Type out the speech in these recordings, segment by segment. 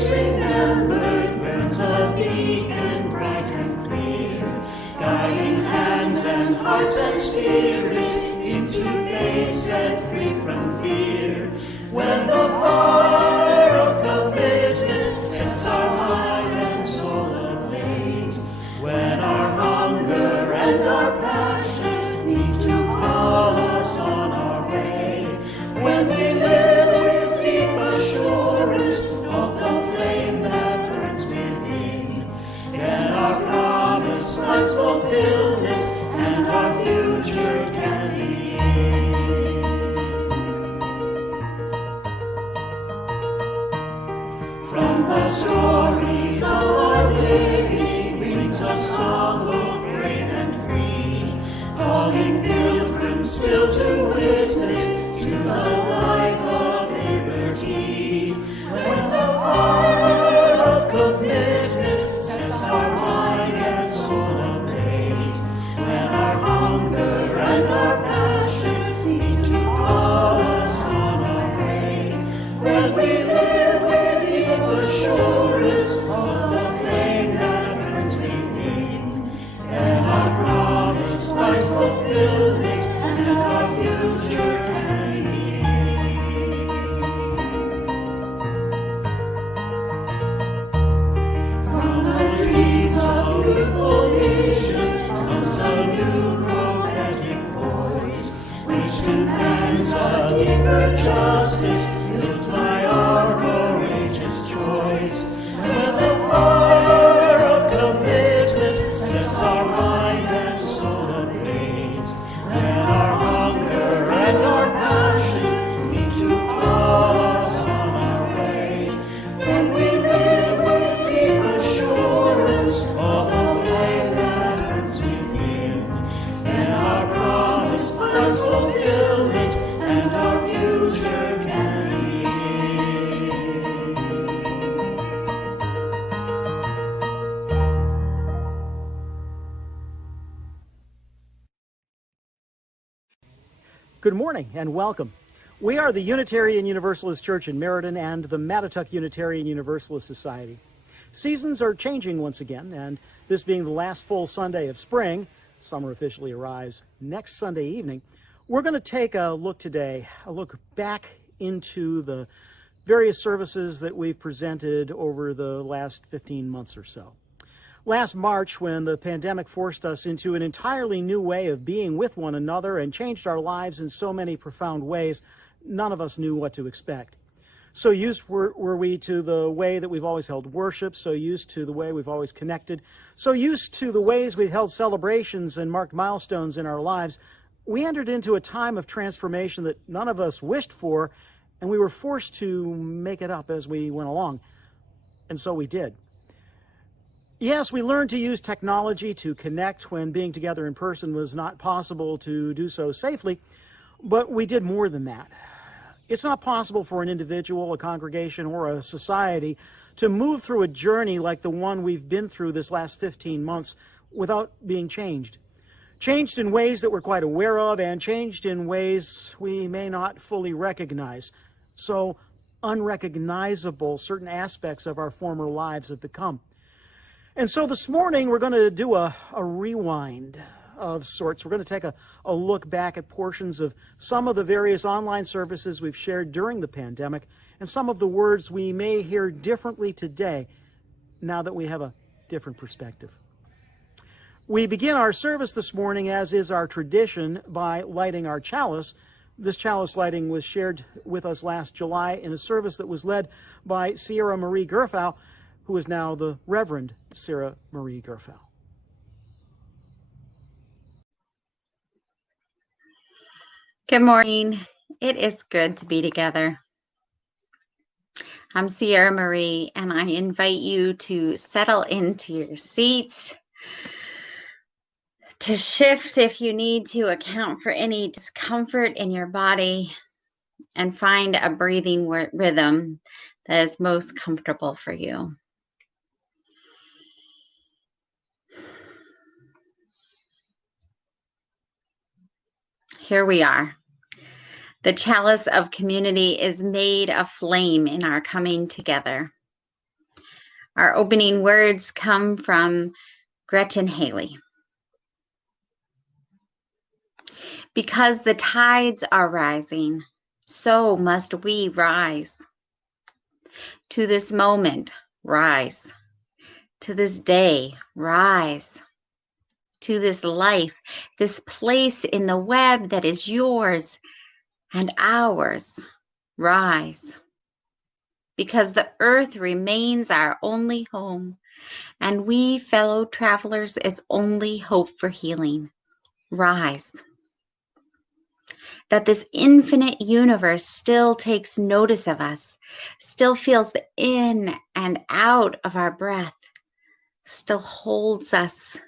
face remembered burns a beacon bright and clear, guiding hands and hearts and spirit into faith set free from fear. When the fire of commitment sets our mind and soul ablaze, when our hunger and our passion need to call us on our way, when we live with deep assurance of the flame that burns within, then our promise finds fulfillment and our future can begin. From the stories of our living rings a song both brave and free, calling pilgrims still to witness to the life of liberty. When the fire of commitment sets our mind and soul ablaze, when our hunger and our passion need to call us on our way, when we live with deep assurance of the flame that burns within, then our promise finds fulfillment and our future can begin. From the trees of youthful vision comes a new prophetic voice, which demands a deeper justice built by our courageous choice. When the fire of commitment sets our mind and soul ablaze, when our hunger and our passion need to call us on our way, when we live with deep assurance of the flame that burns within, then our promise finds fulfillment and our future can begin. Good morning and welcome. We are the Unitarian Universalist Church in Meriden and the Mattituck Unitarian Universalist Society. Seasons are changing once again, and this being the last full Sunday of spring, summer officially arrives next Sunday evening, we're going to take a look today, a look back into the various services that we've presented over the last 15 months or so. Last March, when the pandemic forced us into an entirely new way of being with one another and changed our lives in so many profound ways, none of us knew what to expect. So used were we to the way that we've always held worship, so used to the way we've always connected, so used to the ways we've held celebrations and marked milestones in our lives, we entered into a time of transformation that none of us wished for, and we were forced to make it up as we went along. And so we did. Yes, we learned to use technology to connect when being together in person was not possible to do so safely, but we did more than that. It's not possible for an individual, a congregation, or a society to move through a journey like the one we've been through this last 15 months without being changed. Changed in ways that we're quite aware of and changed in ways we may not fully recognize. So unrecognizable certain aspects of our former lives have become. And so this morning we're going to do a rewind of sorts. We're going to take a look back at portions of some of the various online services we've shared during the pandemic and some of the words we may hear differently today now that we have a different perspective. We begin our service this morning, as is our tradition, by lighting our chalice. This chalice lighting was shared with us last July in a service that was led by Sierra Marie Gerfow, who is now the Reverend Sierra Marie Gerfow. Good morning. It is good to be together. I'm Sierra Marie, and I invite you to settle into your seats, to shift if you need to account for any discomfort in your body, and find a breathing rhythm that is most comfortable for you. Here we are. The chalice of community is made of flame in our coming together. Our opening words come from Gretchen Haley. Because the tides are rising, so must we rise. To this moment, rise. To this day, rise. To this life, this place in the web that is yours and ours, rise. Because the earth remains our only home, and we fellow travelers its only hope for healing, rise. That this infinite universe still takes notice of us, still feels the in and out of our breath, still holds us,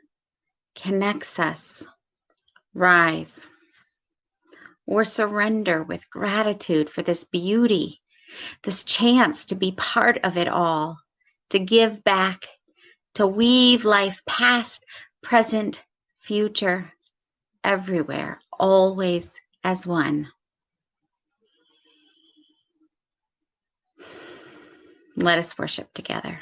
connects us, rise. Or surrender with gratitude for this beauty, this chance to be part of it all, to give back, to weave life past, present, future, everywhere, always as one. Let us worship together.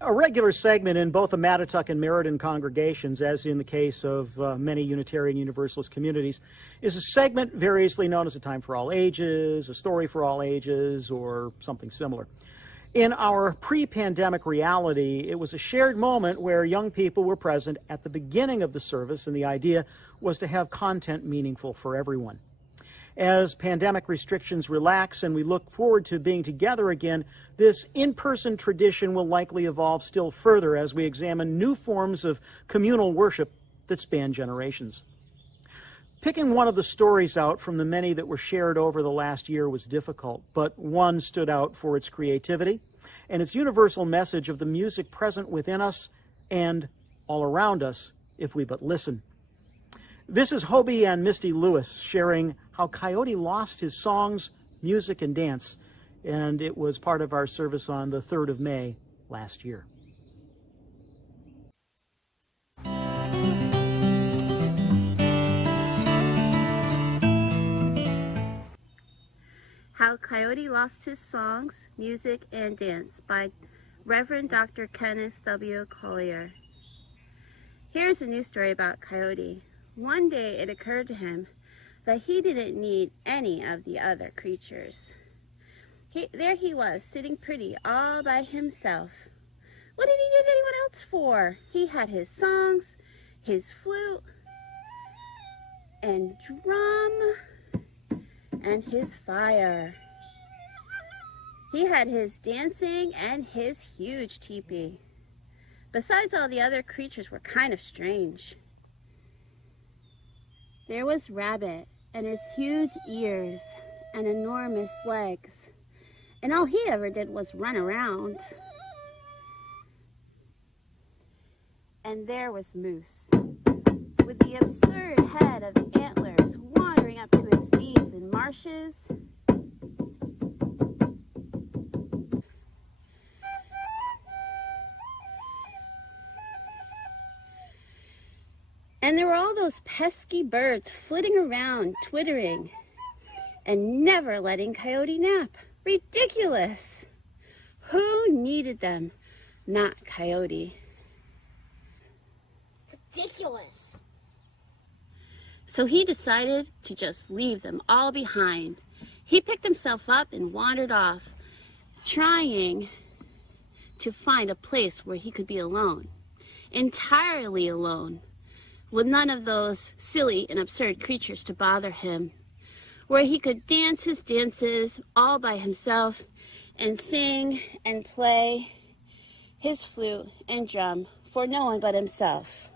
A regular segment in both the Mattituck and Meriden congregations, as in the case of many Unitarian Universalist communities, is a segment variously known as a time for all ages, a story for all ages, or something similar. In our pre-pandemic reality, it was a shared moment where young people were present at the beginning of the service, and the idea was to have content meaningful for everyone. As pandemic restrictions relax and we look forward to being together again, this in-person tradition will likely evolve still further as we examine new forms of communal worship that span generations. Picking one of the stories out from the many that were shared over the last year was difficult, but one stood out for its creativity and its universal message of the music present within us and all around us if we but listen. This is Hobie and Misty Lewis sharing how Coyote lost his songs, music, and dance, and it was part of our service on the 3rd of May last year. How Coyote Lost His Songs, Music, and Dance by Reverend Dr. Kenneth W. Collier. Here's a new story about Coyote. One day it occurred to him that he didn't need any of the other creatures. There he was, sitting pretty all by himself. What did he need anyone else for? He had his songs, his flute, and drum, and his fire. He had his dancing and his huge teepee. Besides, all the other creatures were kind of strange. There was Rabbit and his huge ears and enormous legs, and all he ever did was run around. And there was Moose. with the absurd head of antlers wandering up to his knees in marshes, and there were all those pesky birds flitting around, twittering, and never letting Coyote nap. Ridiculous! Who needed them? Not Coyote. Ridiculous. So he decided to just leave them all behind. He picked himself up and wandered off, trying to find a place where he could be alone, entirely alone, with none of those silly and absurd creatures to bother him, where he could dance his dances all by himself and sing and play his flute and drum for no one but himself.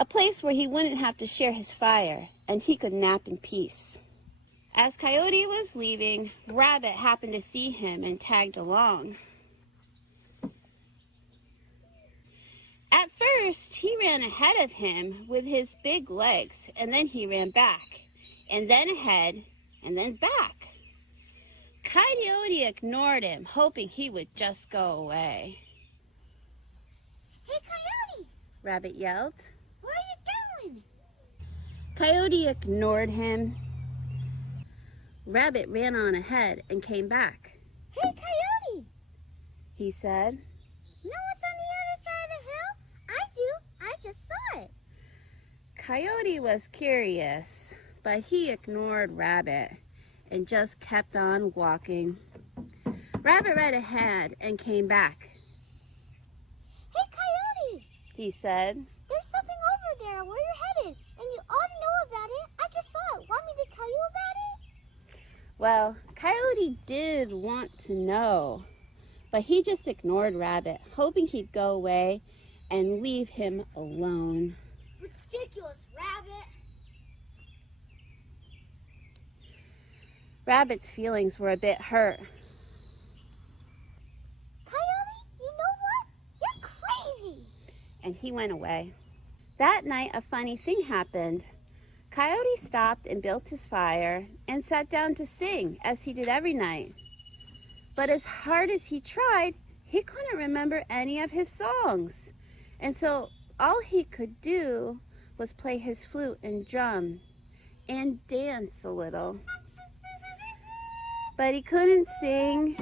A place where he wouldn't have to share his fire and he could nap in peace. As Coyote was leaving, Rabbit happened to see him and tagged along. At first, he ran ahead of him with his big legs, and then he ran back, and then ahead, and then back. Coyote ignored him, hoping he would just go away. Hey, Coyote! Rabbit yelled. Where are you going? Coyote ignored him. Rabbit ran on ahead and came back. Hey, Coyote! He said. Know what's on the other side of the hill? I do. I just saw it. Coyote was curious, but he ignored Rabbit and just kept on walking. Rabbit ran ahead and came back. Hey, Coyote! He said. There's something over there where you're headed, and you ought to know about it. I just saw it. Want me to tell you about it? Well, Coyote did want to know, but he just ignored Rabbit, hoping he'd go away and leave him alone. Ridiculous, Rabbit! Rabbit's feelings were a bit hurt. Coyote, you know what? You're crazy! And he went away. That night, a funny thing happened. Coyote stopped and built his fire and sat down to sing, as he did every night. But as hard as he tried, he couldn't remember any of his songs. And so all he could do was play his flute and drum and dance a little. But he couldn't sing,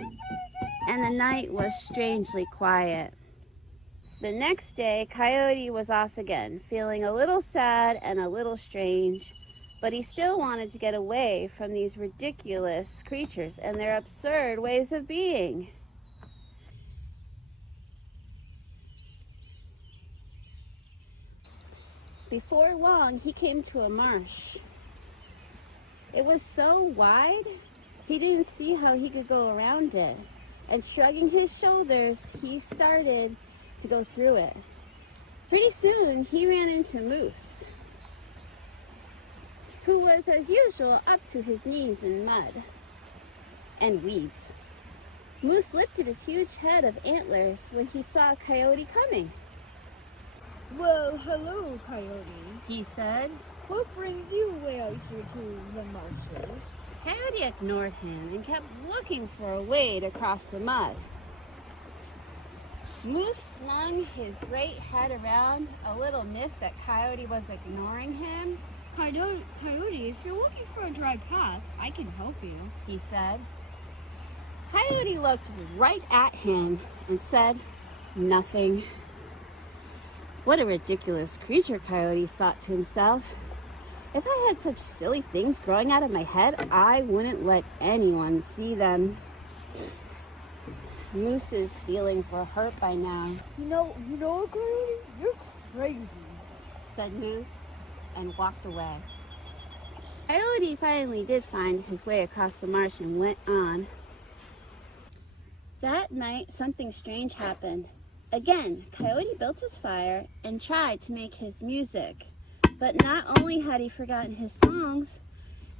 and the night was strangely quiet. The next day, Coyote was off again, feeling a little sad and a little strange, but he still wanted to get away from these ridiculous creatures and their absurd ways of being. Before long, he came to a marsh. It was so wide, he didn't see how he could go around it, and shrugging his shoulders, he started to go through it. Pretty soon, he ran into Moose, who was, as usual, up to his knees in mud and weeds. Moose lifted his huge head of antlers when he saw Coyote coming. Well, hello, Coyote. He said. What brings you way out here to the marshes? Coyote ignored him and kept looking for a way to cross the mud. Moose swung his great head around, a little miffed that Coyote was ignoring him. Coyote, if you're looking for a dry path, I can help you. He said. Coyote looked right at him and said nothing. What a ridiculous creature, Coyote thought to himself. If I had such silly things growing out of my head, I wouldn't let anyone see them. Moose's feelings were hurt by now. You know, Coyote, you're crazy, said Moose, and walked away. Coyote finally did find his way across the marsh and went on. That night, something strange happened. Again, Coyote built his fire and tried to make his music. But not only had he forgotten his songs,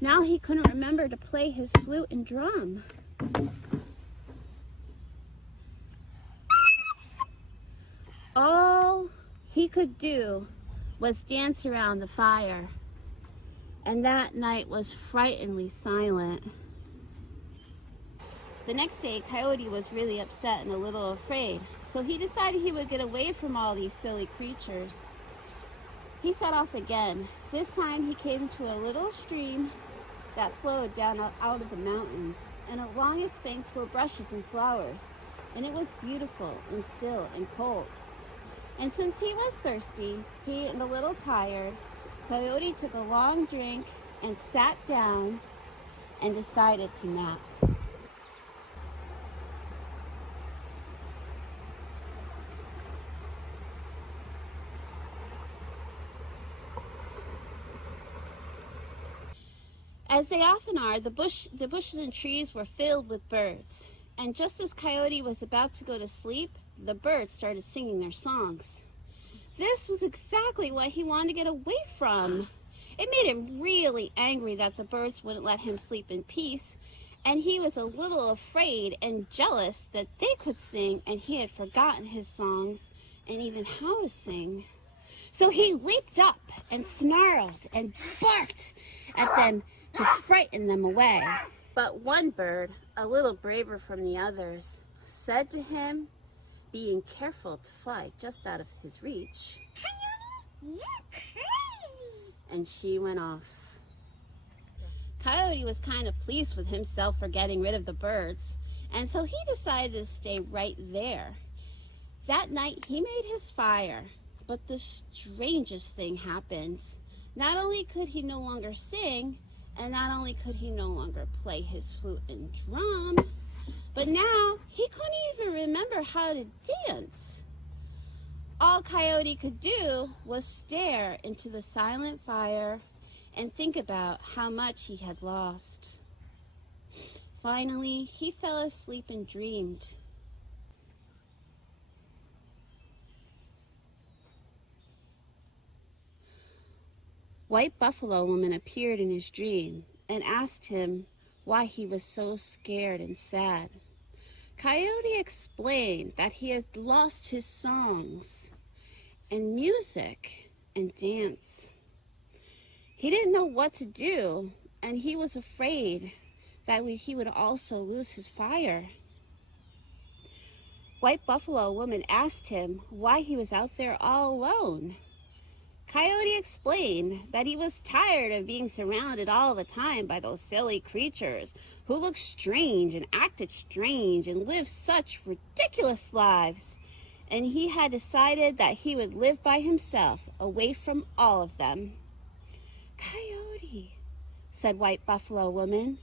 now he couldn't remember to play his flute and drum. All he could do was dance around the fire. And that night was frighteningly silent. The next day, Coyote was really upset and a little afraid, so he decided he would get away from all these silly creatures. He set off again. This time he came to a little stream that flowed down out of the mountains, and along its banks were bushes and flowers, and it was beautiful and still and cold. And since he was thirsty, and a little tired, Coyote took a long drink and sat down and decided to nap. As they often are, the bushes and trees were filled with birds. And just as Coyote was about to go to sleep, the birds started singing their songs. This was exactly what he wanted to get away from. It made him really angry that the birds wouldn't let him sleep in peace, and he was a little afraid and jealous that they could sing and he had forgotten his songs and even how to sing. So he leaped up and snarled and barked at them to frighten them away. But one bird, a little braver from the others, said to him, being careful to fly just out of his reach, Coyote, you're crazy. And she went off. Coyote was kind of pleased with himself for getting rid of the birds, and so he decided to stay right there. That night he made his fire, but the strangest thing happened. Not only could he no longer sing, and not only could he no longer play his flute and drum, but now he couldn't even remember how to dance. All Coyote could do was stare into the silent fire and think about how much he had lost. Finally, he fell asleep and dreamed. White Buffalo Woman appeared in his dream and asked him why he was so scared and sad. Coyote explained that he had lost his songs and music and dance. He didn't know what to do, and he was afraid that he would also lose his fire. White Buffalo Woman asked him why he was out there all alone. Coyote explained that he was tired of being surrounded all the time by those silly creatures who looked strange and acted strange and lived such ridiculous lives. And he had decided that he would live by himself, away from all of them. Coyote, said White Buffalo Woman,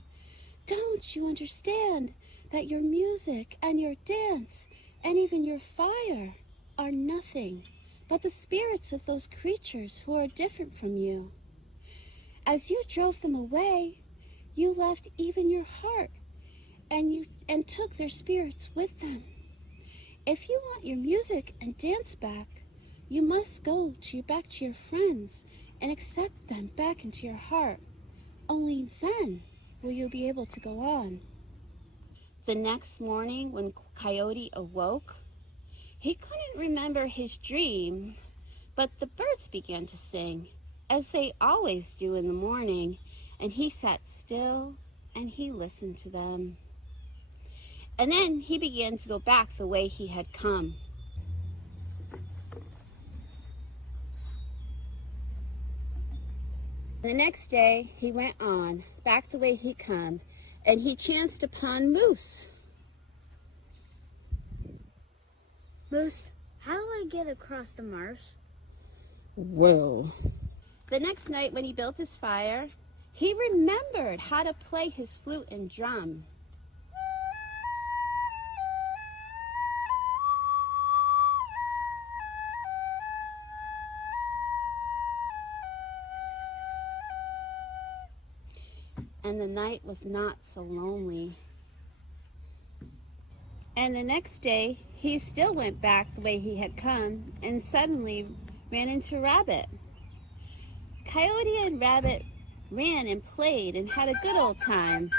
don't you understand that your music and your dance and even your fire are nothing but the spirits of those creatures who are different from you? As you drove them away, you left even your heart and took their spirits with them. If you want your music and dance back, you must go back to your friends and accept them back into your heart. Only then will you be able to go on. The next morning when Coyote awoke, he couldn't remember his dream, but the birds began to sing, as they always do in the morning, and he sat still and he listened to them. And then he began to go back the way he had come. The next day he went on, back the way he come, and he chanced upon Moose. Moose, how do I get across the marsh? Well. The next night when he built his fire, he remembered how to play his flute and drum. And the night was not so lonely. And the next day, he still went back the way he had come and suddenly ran into Rabbit. Coyote and Rabbit ran and played and had a good old time.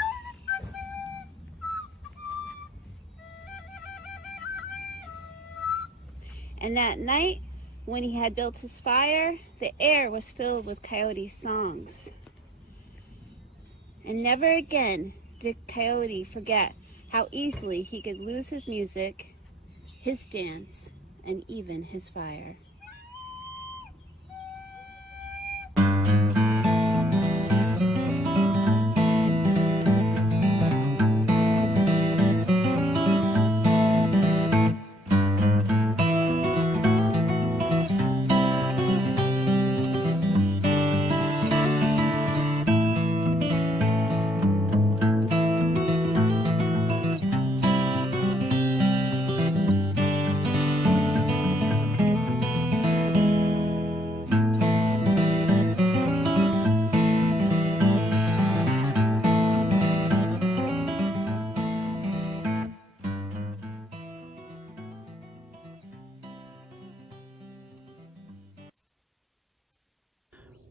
And that night, When he had built his fire, the air was filled with Coyote's songs. And never again did Coyote forget how easily he could lose his music, his dance, and even his fire.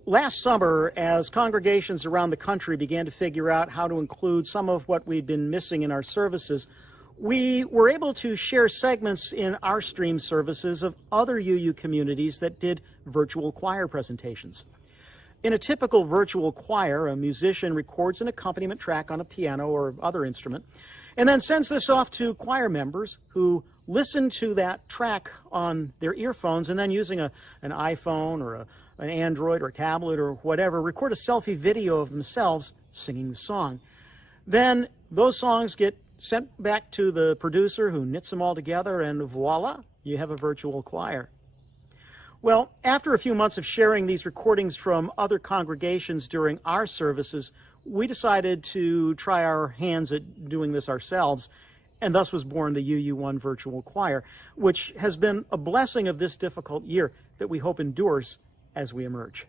Last summer, as congregations around the country began to figure out how to include some of what we'd been missing in our services, we were able to share segments in our stream services of other UU communities that did virtual choir presentations. In a typical virtual choir, a musician records an accompaniment track on a piano or other instrument, and then sends this off to choir members who listen to that track on their earphones, and then using an iPhone or an Android or a tablet or whatever, record a selfie video of themselves singing the song. Then those songs get sent back to the producer who knits them all together, and voila, you have a virtual choir. Well, after a few months of sharing these recordings from other congregations during our services, we decided to try our hands at doing this ourselves, and thus was born the UU1 Virtual Choir, which has been a blessing of this difficult year that we hope endures as we emerge.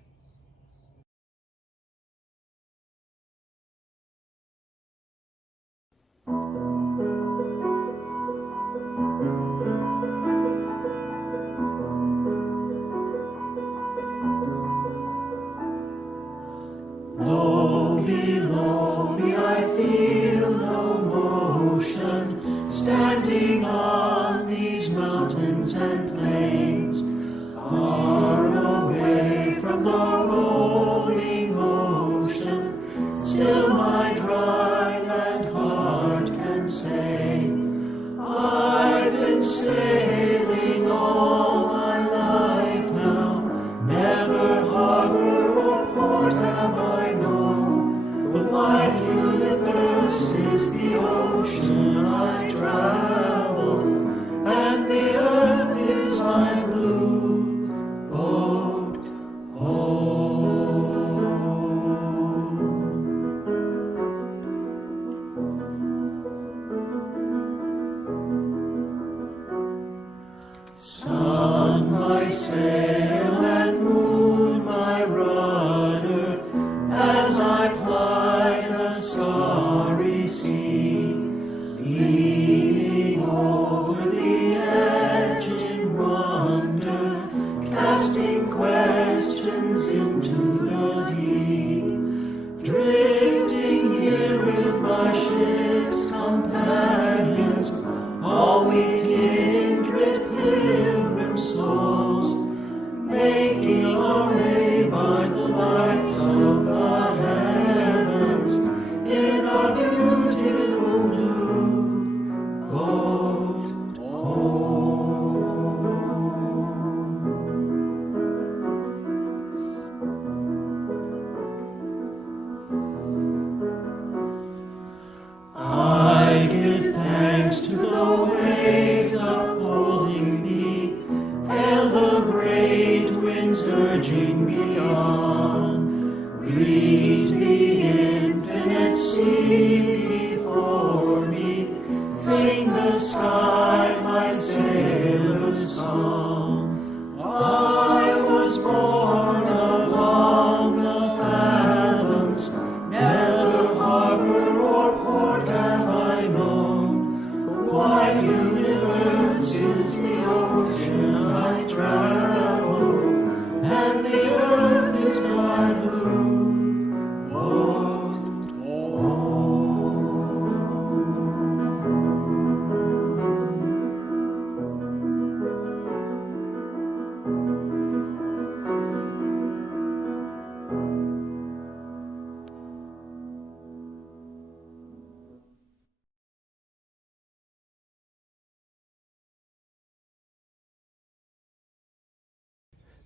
Low below me I feel no motion, standing on these mountains and plains, far away from the rolling ocean. Still my dry land heart can say, I've been sailing all my life now, never harbor or port have I known. The wide universe is the ocean I travel, and the earth is my blue boat home. Sun my sail and moon my rudder, as I ply the starry sea, leaning over the edge in wonder, casting questions into the deep, drifting here with my ship's companions, all we kindred pilgrim souls, making our way by the lights of the heavens in our beautiful blue boat home. I give thanks to the waves upholding me, hail the great winds urging me on, greet the infinite sea before me, sing the sky my sailor's song. I was born along the fathoms, never harbor or port have I known. The wide universe is the ocean I travel, and the earth is my blue boat home.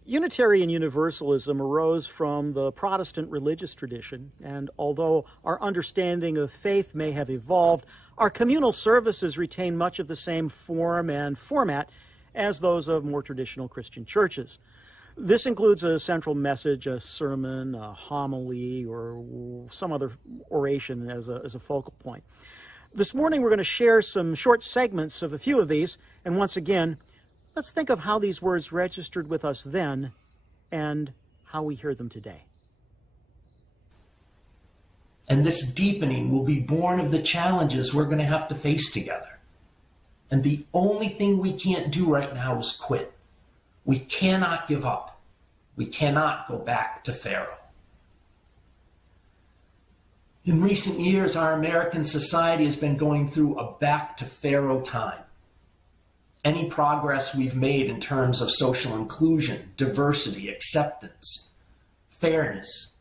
Unitarian Universalism arose from the Protestant religious tradition, and although our understanding of faith may have evolved, our communal services retain much of the same form and format as those of more traditional Christian churches. This includes a central message, a sermon, a homily, or some other oration as a focal point. This morning we're going to share some short segments of a few of these, and once again, let's think of how these words registered with us then and how we hear them today. And this deepening will be born of the challenges we're going to have to face together. And the only thing we can't do right now is quit. We cannot give up. We cannot go back to Pharaoh. In recent years, our American society has been going through a back to Pharaoh time. Any progress we've made in terms of social inclusion, diversity, acceptance, fairness,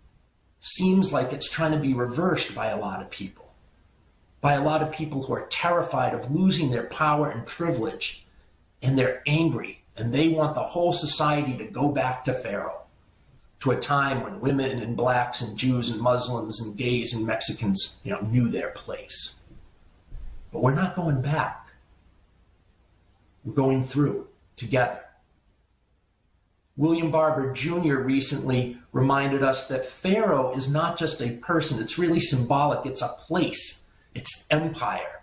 seems like it's trying to be reversed by a lot of people. By a lot of people who are terrified of losing their power and privilege, and they're angry, and they want the whole society to go back to Pharaoh, to a time when women and blacks and Jews and Muslims and gays and Mexicans, knew their place. But we're not going back. We're going through together. William Barber Jr. recently reminded us that Pharaoh is not just a person, it's really symbolic, it's a place, it's empire.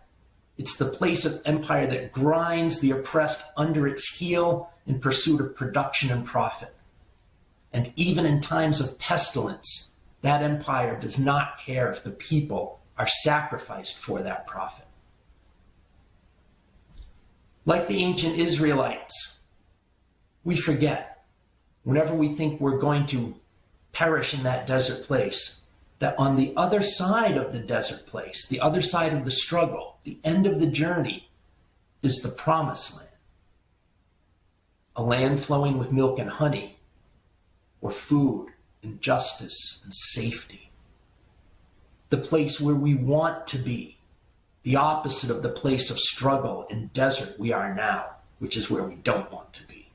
It's the place of empire that grinds the oppressed under its heel in pursuit of production and profit. And even in times of pestilence, that empire does not care if the people are sacrificed for that profit. Like the ancient Israelites, we forget, whenever we think we're going to perish in that desert place, that on the other side of the desert place, the other side of the struggle, the end of the journey, is the promised land. A land flowing with milk and honey, or food and justice and safety. The place where we want to be. The opposite of the place of struggle and desert we are now, which is where we don't want to be.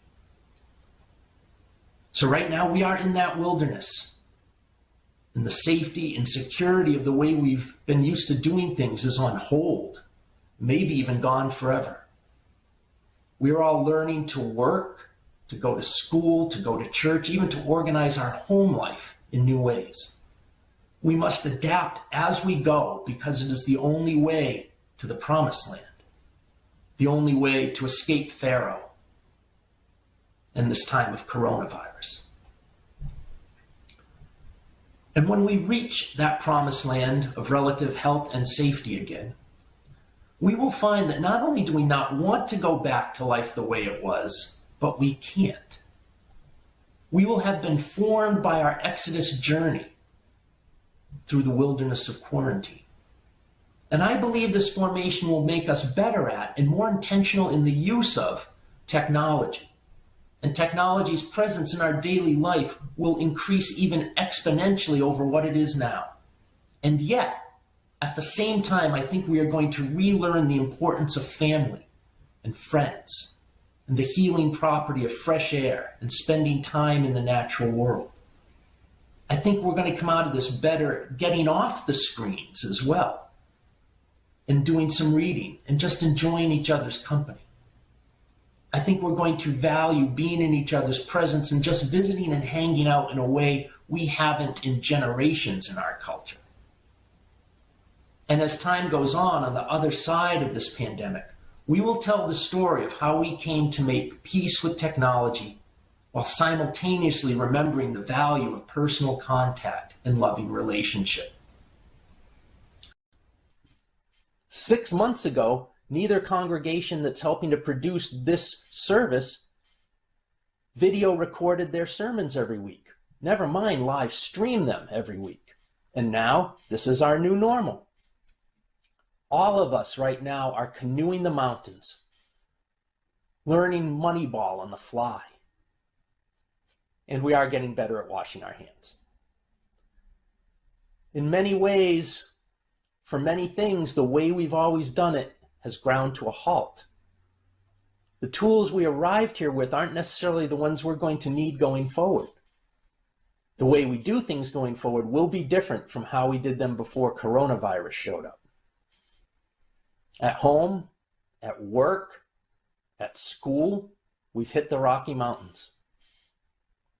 So right now we are in that wilderness. And the safety and security of the way we've been used to doing things is on hold, maybe even gone forever. We're all learning to work, to go to school, to go to church, even to organize our home life in new ways. We must adapt as we go because it is the only way to the promised land, the only way to escape Pharaoh in this time of coronavirus. And when we reach that promised land of relative health and safety again, we will find that not only do we not want to go back to life the way it was, but we can't. We will have been formed by our Exodus journey through the wilderness of quarantine. And I believe this formation will make us better at and more intentional in the use of technology. And technology's presence in our daily life will increase even exponentially over what it is now. And yet, at the same time, I think we are going to relearn the importance of family and friends and the healing property of fresh air and spending time in the natural world. I think we're going to come out of this better getting off the screens as well and doing some reading and just enjoying each other's company. I think we're going to value being in each other's presence and just visiting and hanging out in a way we haven't in generations in our culture. And as time goes on the other side of this pandemic, we will tell the story of how we came to make peace with technology while simultaneously remembering the value of personal contact and loving relationship. 6 months ago, neither congregation that's helping to produce this service video recorded their sermons every week. Never mind live stream them every week. And now, this is our new normal. All of us right now are canoeing the mountains, learning Moneyball on the fly. And we are getting better at washing our hands. In many ways, for many things, the way we've always done it has ground to a halt. The tools we arrived here with aren't necessarily the ones we're going to need going forward. The way we do things going forward will be different from how we did them before coronavirus showed up. At home, at work, at school, we've hit the Rocky Mountains.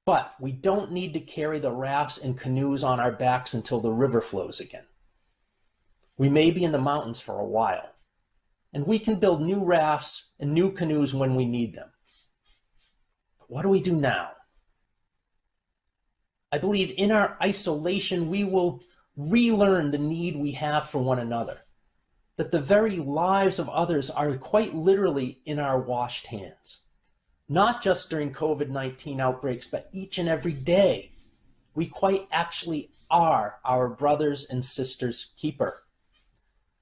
But we don't need to carry the rafts and canoes on our backs until the river flows again. We may be in the mountains for a while, and we can build new rafts and new canoes when we need them. But what do we do now? I believe in our isolation, we will relearn the need we have for one another, that the very lives of others are quite literally in our washed hands. Not just during COVID-19 outbreaks, but each and every day. We quite actually are our brothers and sisters' keeper.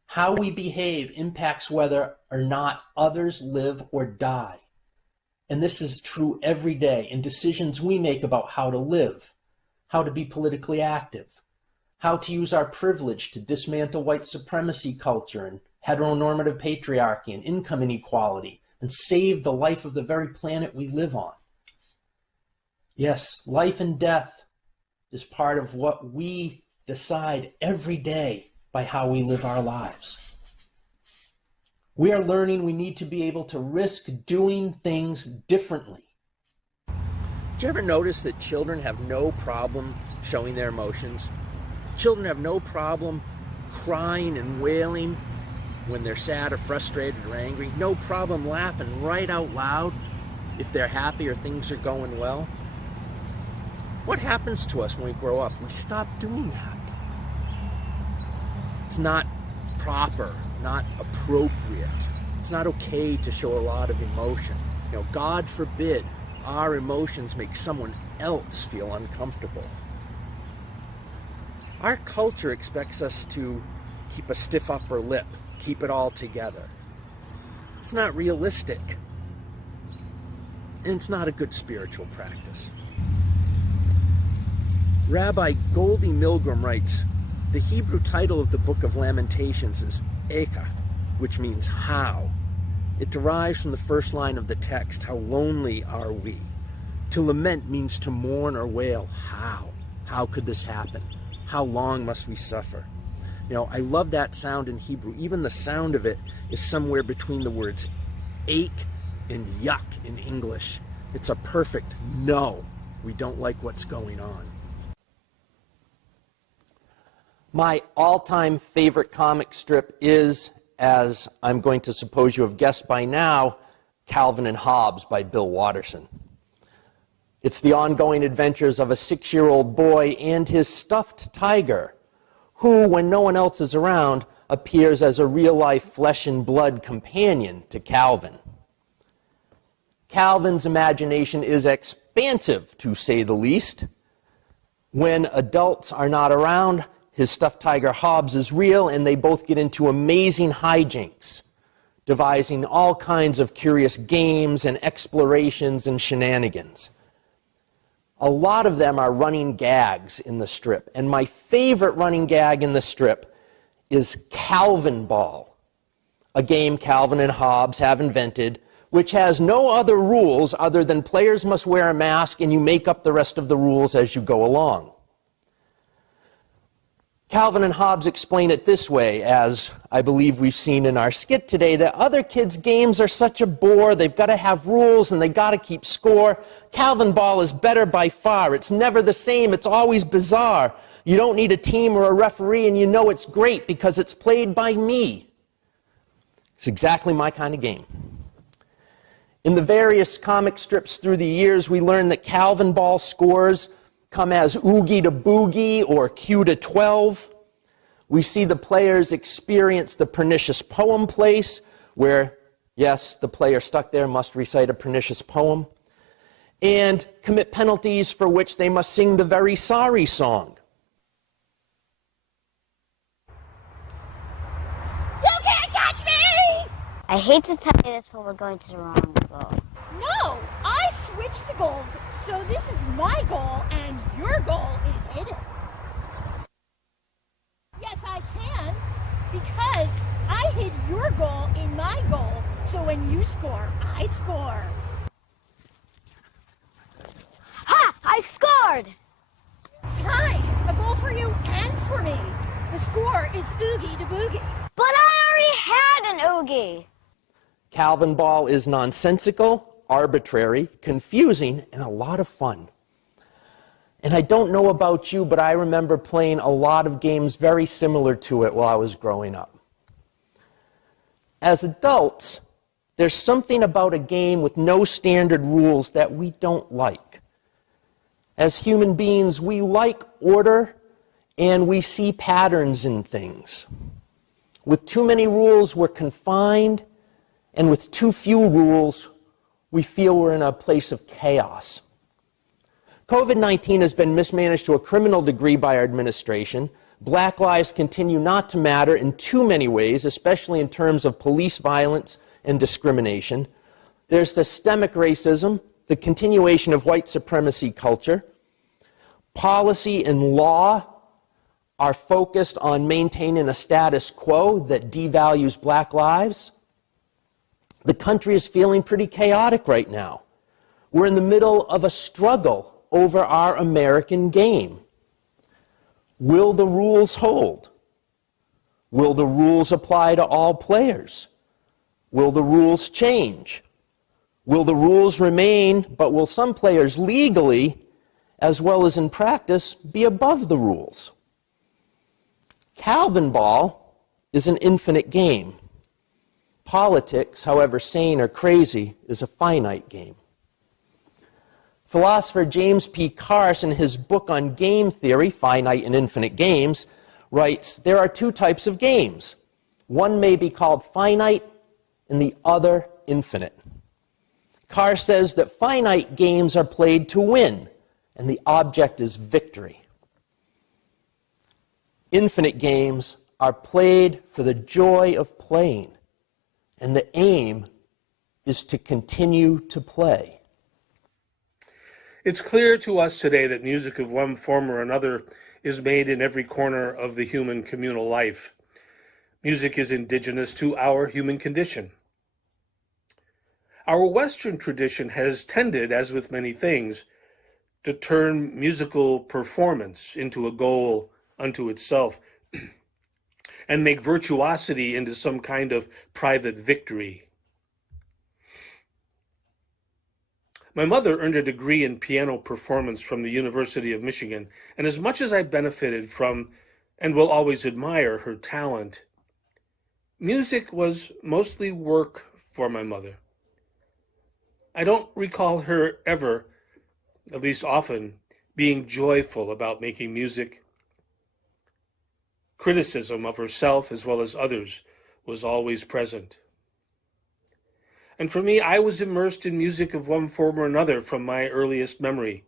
How we behave impacts whether or not others live or die. And this is true every day in decisions we make about how to live, how to be politically active, how to use our privilege to dismantle white supremacy culture and heteronormative patriarchy and income inequality and save the life of the very planet we live on. Yes, life and death is part of what we decide every day by how we live our lives. We are learning we need to be able to risk doing things differently. Did you ever notice that children have no problem showing their emotions? Children have no problem crying and wailing when they're sad or frustrated or angry. No problem laughing right out loud if they're happy or things are going well. What happens to us when we grow up? We stop doing that. It's not proper, not appropriate. It's not okay to show a lot of emotion. You know, God forbid our emotions make someone else feel uncomfortable. Our culture expects us to keep a stiff upper lip, keep it all together. It's not realistic. And it's not a good spiritual practice. Rabbi Goldie Milgram writes, the Hebrew title of the book of Lamentations is Eka, which means how. It derives from the first line of the text, how lonely are we? To lament means to mourn or wail. How? How could this happen? How long must we suffer? You know, I love that sound in Hebrew. Even the sound of it is somewhere between the words ache and yuck in English. It's a perfect no. We don't like what's going on. My all-time favorite comic strip is, as I'm going to suppose you have guessed by now, Calvin and Hobbes by Bill Watterson. It's the ongoing adventures of a 6-year-old boy and his stuffed tiger, who, when no one else is around, appears as a real-life flesh-and-blood companion to Calvin. Calvin's imagination is expansive, to say the least. When adults are not around, his stuffed tiger Hobbes is real, and they both get into amazing hijinks, devising all kinds of curious games and explorations and shenanigans. A lot of them are running gags in the strip, and my favorite running gag in the strip is Calvin Ball, a game Calvin and Hobbes have invented, which has no other rules other than players must wear a mask and you make up the rest of the rules as you go along. Calvin and Hobbes explain it this way, as I believe we've seen in our skit today, that other kids' games are such a bore, they've got to have rules and they've got to keep score. Calvin Ball is better by far. It's never the same. It's always bizarre. You don't need a team or a referee, and you know it's great because it's played by me. It's exactly my kind of game. In the various comic strips through the years, we learn that Calvin Ball scores come as Oogie to Boogie or Q to 12. We see the players experience the pernicious poem place, where, yes, the player stuck there must recite a pernicious poem, and commit penalties for which they must sing the very sorry song. You can't catch me! I hate to tell you this, but we're going to the wrong goal. No! I switched the goals, so this is my goal and your goal is hidden. Yes, I can, because I hid your goal in my goal, so when you score, I I score. Ha! I scored! Fine, a goal for you and for me. The score is oogie to boogie. But I already had an oogie. Calvin ball is nonsensical, arbitrary, confusing, and a lot of fun. And I don't know about you, but I remember playing a lot of games very similar to it while I was growing up. As adults, there's something about a game with no standard rules that we don't like. As human beings, we like order and we see patterns in things. With too many rules, we're confined, and with too few rules, we feel we're in a place of chaos. COVID-19 has been mismanaged to a criminal degree by our administration. Black lives continue not to matter in too many ways, especially in terms of police violence and discrimination. There's systemic racism, the continuation of white supremacy culture. Policy and law are focused on maintaining a status quo that devalues black lives. The country is feeling pretty chaotic right now. We're in the middle of a struggle over our American game. Will the rules hold? Will the rules apply to all players? Will the rules change? Will the rules remain, but will some players legally, as well as in practice, be above the rules? Calvin ball is an infinite game. Politics, however sane or crazy, is a finite game. Philosopher James P. Carse, in his book on game theory, Finite and Infinite Games, writes, there are two types of games. One may be called finite and the other infinite. Carse says that finite games are played to win, and the object is victory. Infinite games are played for the joy of playing, and the aim is to continue to play. It's clear to us today that music of one form or another is made in every corner of the human communal life. Music is indigenous to our human condition. Our Western tradition has tended, as with many things, to turn musical performance into a goal unto itself and make virtuosity into some kind of private victory. My mother earned a degree in piano performance from the University of Michigan, and as much as I benefited from and will always admire her talent, music was mostly work for my mother. I don't recall her ever, at least often, being joyful about making music. Criticism of herself as well as others was always present. And for me, I was immersed in music of one form or another from my earliest memory.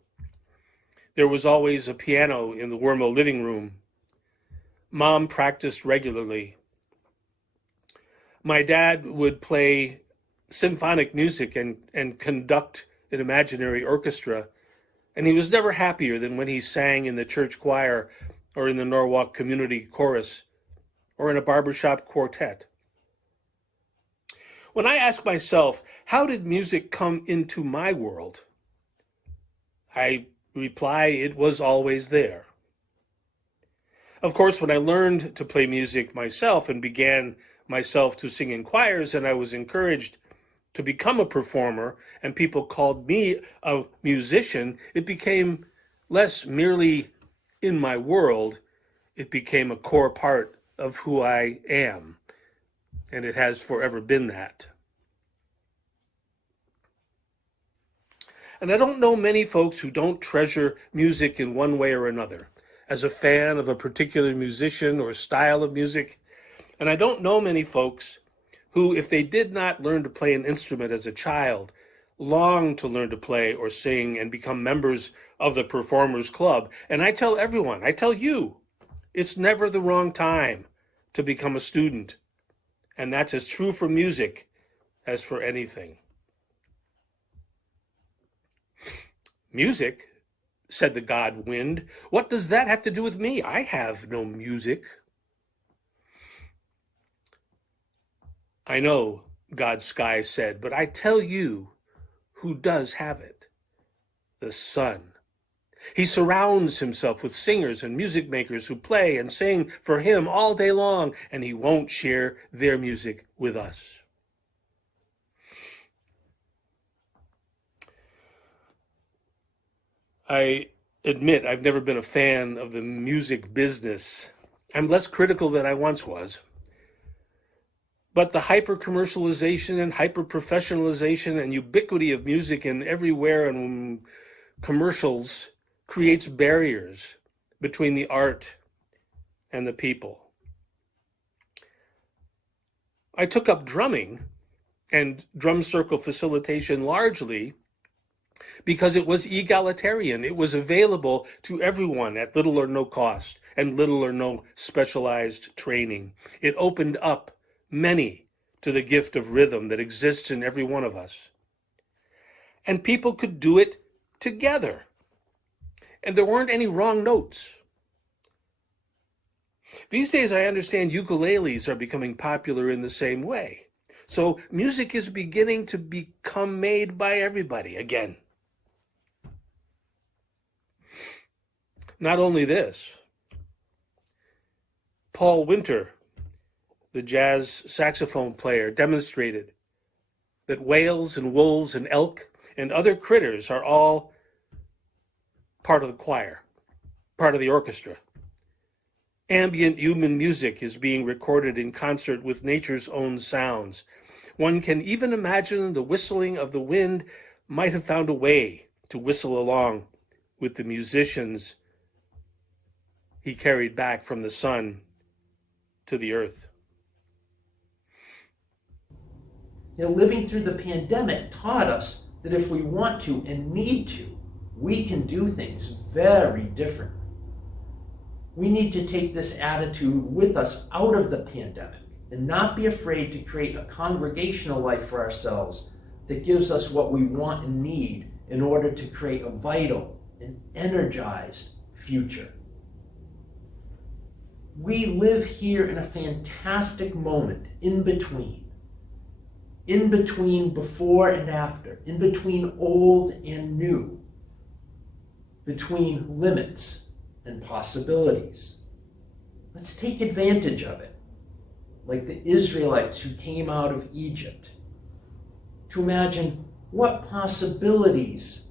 There was always a piano in the Wormel living room. Mom practiced regularly. My dad would play symphonic music and conduct an imaginary orchestra, and he was never happier than when he sang in the church choir or in the Norwalk Community Chorus or in a barbershop quartet. When I ask myself, how did music come into my world? I reply, it was always there. Of course, when I learned to play music myself and began myself to sing in choirs, and I was encouraged to become a performer, and people called me a musician, it became less merely in my world, it became a core part of who I am. And it has forever been that. And I don't know many folks who don't treasure music in one way or another, as a fan of a particular musician or style of music. And I don't know many folks who, if they did not learn to play an instrument as a child, long to learn to play or sing and become members of the Performers Club. And I tell everyone, I tell you, it's never the wrong time to become a student. And that's as true for music as for anything. Music, said the god wind, what does that have to do with me? I have no music. I know God's sky said, but I tell you who does have it, the sun. He surrounds himself with singers and music makers who play and sing for him all day long, and he won't share their music with us. I admit I've never been a fan of the music business. I'm less critical than I once was. But the hyper-commercialization and hyper-professionalization and ubiquity of music in everywhere and commercials creates barriers between the art and the people. I took up drumming and drum circle facilitation largely because it was egalitarian. It was available to everyone at little or no cost and little or no specialized training. It opened up many to the gift of rhythm that exists in every one of us. And people could do it together. And there weren't any wrong notes. These days, I understand ukuleles are becoming popular in the same way. So music is beginning to become made by everybody again. Not only this, Paul Winter, the jazz saxophone player, demonstrated that whales and wolves and elk and other critters are all part of the choir, part of the orchestra. Ambient human music is being recorded in concert with nature's own sounds. One can even imagine the whistling of the wind might have found a way to whistle along with the musicians he carried back from the sun to the earth. Living through the pandemic taught us that if we want to and need to, we can do things very differently. We need to take this attitude with us out of the pandemic and not be afraid to create a congregational life for ourselves that gives us what we want and need in order to create a vital and energized future. We live here in a fantastic moment in between before and after, in between old and new, between limits and possibilities. Let's take advantage of it, like the Israelites who came out of Egypt, to imagine what possibilities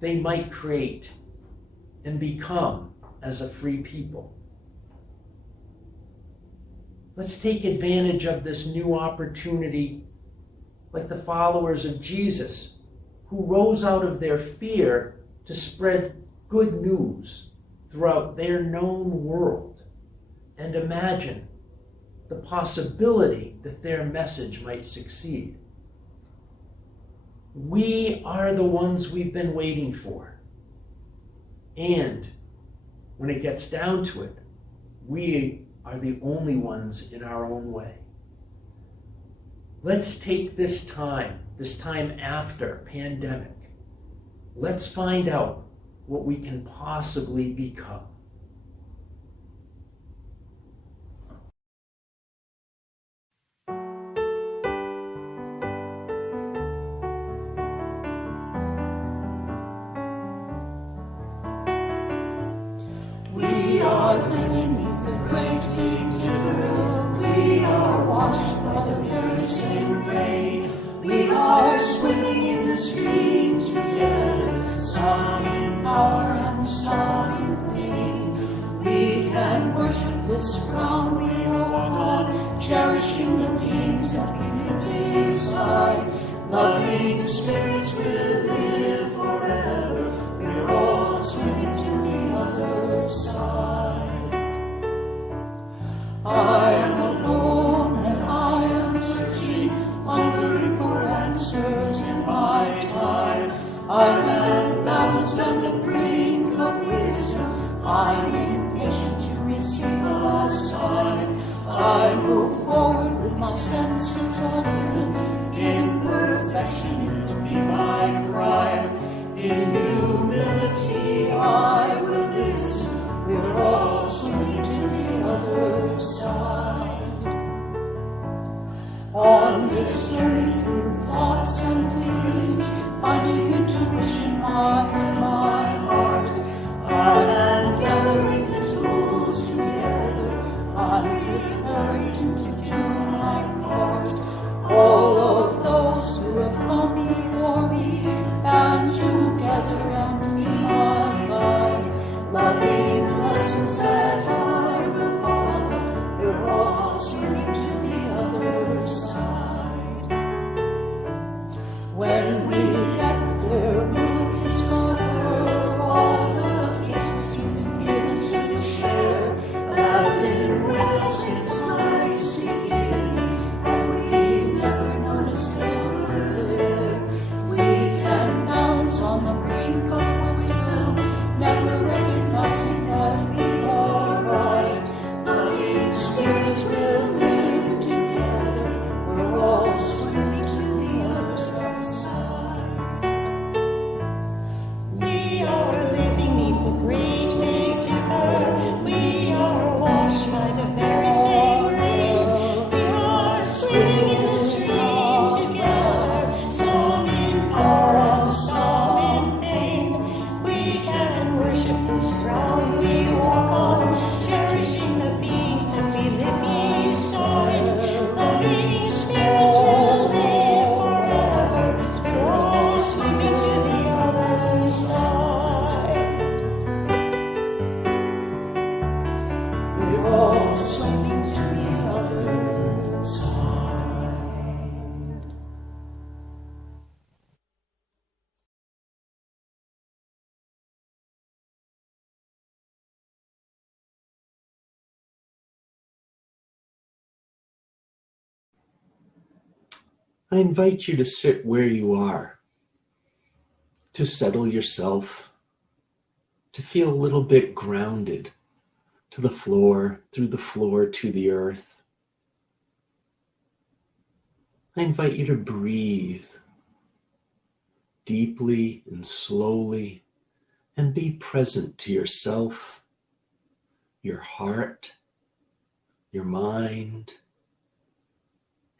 they might create and become as a free people. Let's take advantage of this new opportunity like the followers of Jesus who rose out of their fear to spread good news throughout their known world and imagine the possibility that their message might succeed. We are the ones we've been waiting for. And when it gets down to it, we are the only ones in our own way. Let's take this time after pandemic. Let's find out what we can possibly become. We are living beneath the great big dipper. We are washed by the very same rain. We are swimming in the stream together, some in power and some in pain. We can worship this ground we walk on, cherishing the beings that bring the bayside. Loving spirits will live forever. We're all swimming to the other side. I am alone and I am searching, hungering for answers in my time. I am balanced on the brink of wisdom. I'm impatient to receive a sign. I move forward with my senses open. Imperfection to be my crime. In humility I will listen. We're all swimming to the other side. On this journey I invite you to sit where you are, to settle yourself, to feel a little bit grounded to the floor, through the floor to the earth. I invite you to breathe deeply and slowly and be present to yourself, your heart, your mind,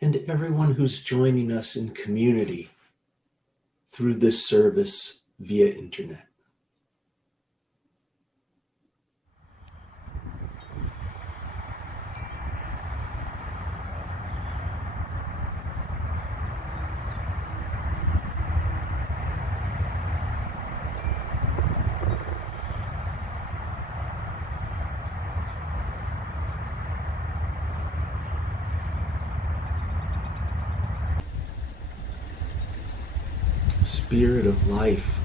and everyone who's joining us in community through this service via internet. Spirit of life,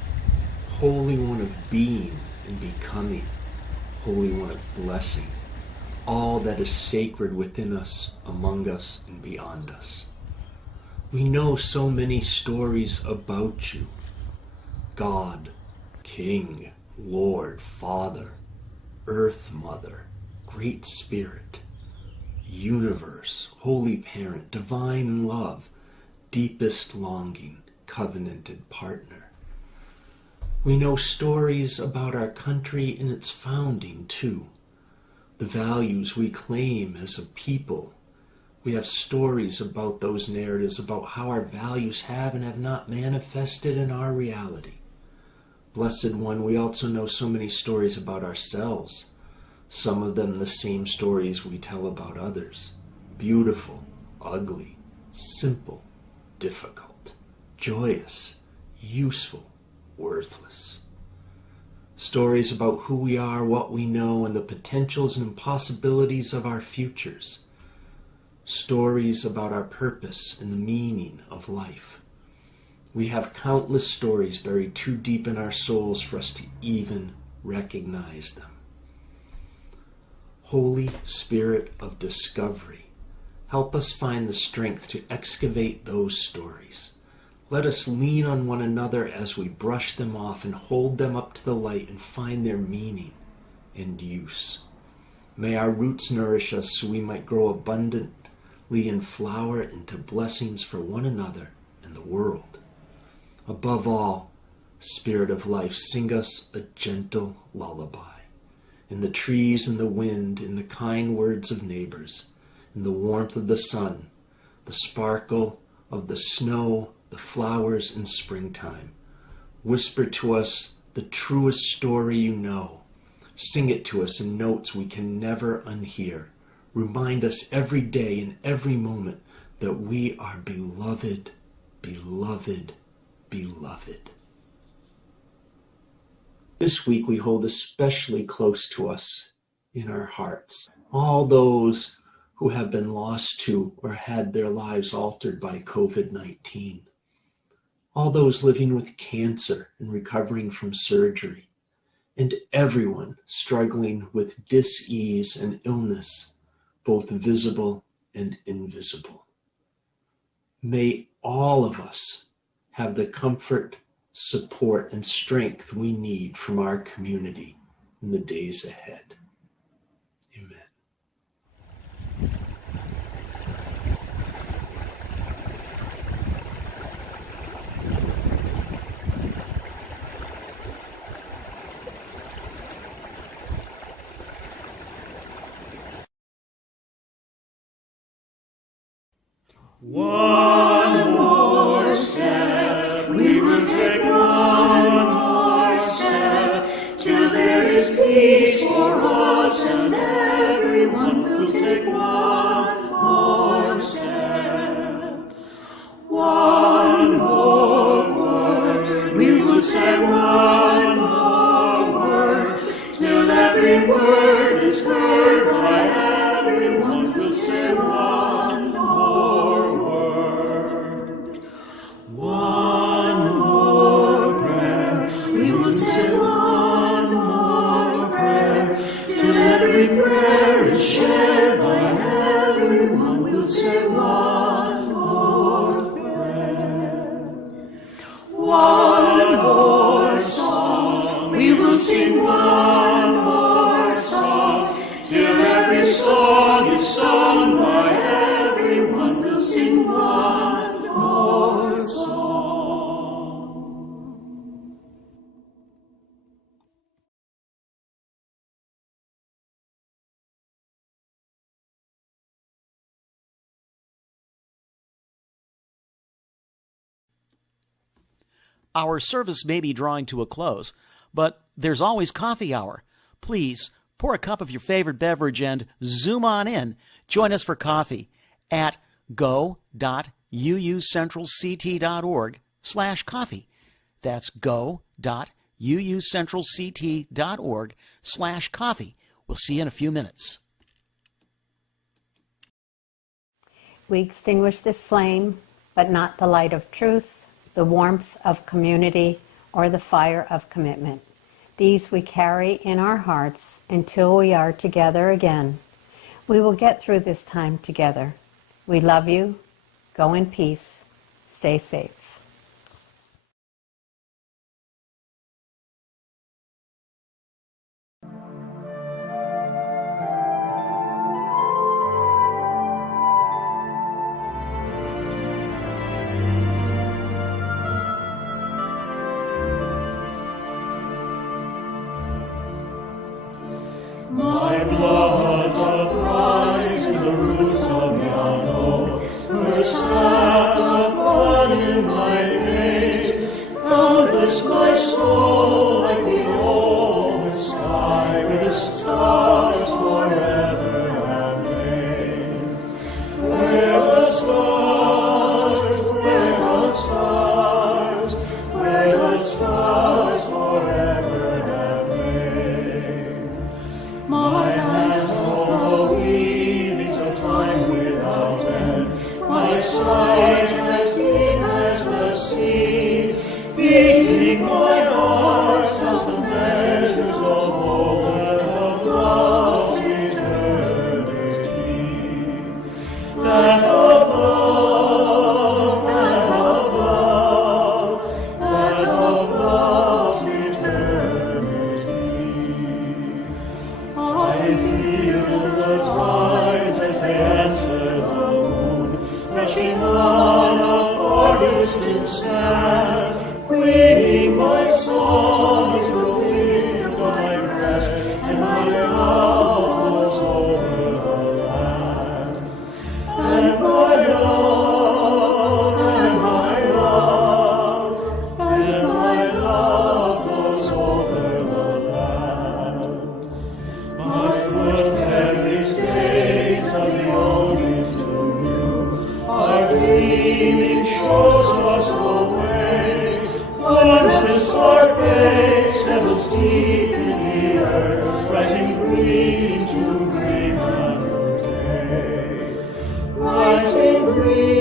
Holy One of being and becoming, Holy One of blessing, all that is sacred within us, among us, and beyond us. We know so many stories about you. God, King, Lord, Father, Earth Mother, Great Spirit, Universe, Holy Parent, Divine Love, Deepest Longing, Covenanted Partner. We know stories about our country and its founding too. The values we claim as a people. We have stories about those narratives, about how our values have and have not manifested in our reality. Blessed One, we also know so many stories about ourselves. Some of them the same stories we tell about others. Beautiful, ugly, simple, difficult, joyous, useful, worthless. Stories about who we are, what we know, and the potentials and impossibilities of our futures. Stories about our purpose and the meaning of life. We have countless stories buried too deep in our souls for us to even recognize them. Holy Spirit of discovery, help us find the strength to excavate those stories. Let us lean on one another as we brush them off and hold them up to the light and find their meaning and use. May our roots nourish us so we might grow abundantly and flower into blessings for one another and the world. Above all, Spirit of life, sing us a gentle lullaby. In the trees and the wind, in the kind words of neighbors, in the warmth of the sun, the sparkle of the snow, the flowers in springtime. Whisper to us the truest story you know. Sing it to us in notes we can never unhear. Remind us every day and every moment that we are beloved, beloved, beloved. This week we hold especially close to us in our hearts all those who have been lost to or had their lives altered by COVID-19. All those living with cancer and recovering from surgery, and everyone struggling with dis-ease and illness, both visible and invisible. May all of us have the comfort, support, and strength we need from our community in the days ahead. Amen. One more step, we will take one more step, till there is peace for us and everyone will take one more step. One more word, we will say one more word, till every word is heard by everyone who'll say one more word. One more prayer, we will say one more prayer, till every prayer is shared by everyone. We'll say one more prayer. sung by everyone, will sing one more song. Our service may be drawing to a close, but there's always coffee hour. Please pour a cup of your favorite beverage and zoom on in. Join us for coffee at go.uucentralct.org/coffee. That's go.uucentralct.org/coffee. We'll see you in a few minutes. We extinguish this flame, but not the light of truth, the warmth of community, or the fire of commitment. These we carry in our hearts until we are together again. We will get through this time together. We love you. Go in peace. Stay safe. My blood doth rise in the roots of yon oak, her sap doth run in my veins. Boundless my soul, like the old sky, where the stars forever have lain. Where the stars, where the stars, where the stars forever have lain. My hands hold the weavings of time without end, my sight as deep as the sea, beating my heart as the measures of old that have lost eternity. That above, that above, that above eternity. I feel the tides as they answer the moon, rushing on a far distant sand, bringing my song as the wind of my breast, and my love was over the land. And my love, and my love, and my love was over the land. My foot carries days of the old into new, our gleaming shores must away. Oneness our faith settles deep in the earth, rising green to green another day. Rising green